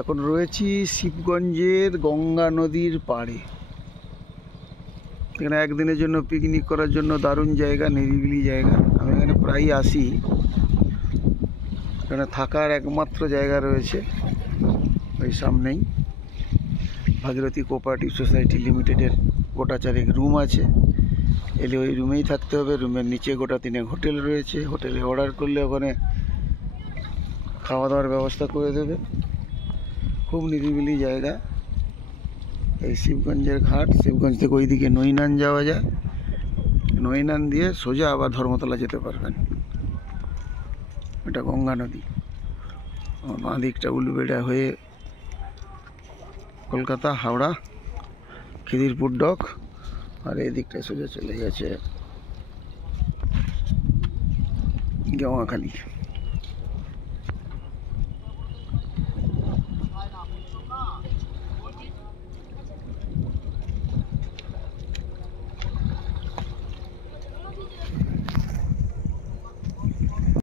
এখন রয়েছি শিবগঞ্জের গঙ্গা নদীর পাড়ে। এখানে একদিনের জন্য পিকনিক করার জন্য দারুণ জায়গা, নিরিবিলি জায়গা। আমি এখানে প্রায়ই আসি। এখানে থাকার একমাত্র জায়গা রয়েছে ওই সামনেই, ভাগীরথী কোঅপারেটিভ সোসাইটি লিমিটেডের গোটা চারেক রুম আছে। এলে ওই রুমেই থাকতে হবে। রুমের নিচে গোটা তিনেক হোটেল রয়েছে। হোটেলে অর্ডার করলে ওখানে খাওয়া দাওয়ার ব্যবস্থা করে দেবে। খুব নিরিবিলি জায়গা। এই শিবগঞ্জের ঘাট, শিবগঞ্জ থেকে ওইদিকে নৈনান যাওয়া যায়। নৈনান দিয়ে সোজা আবার ধর্মতলা যেতে পারবেন। এটা গঙ্গা নদী। বাঁ দিকটা উলুবেড়া হয়ে কলকাতা, হাওড়া, খিদিরপুর ডক, আর এই দিকটা সোজা চলে গেছে গেওয়াখালি।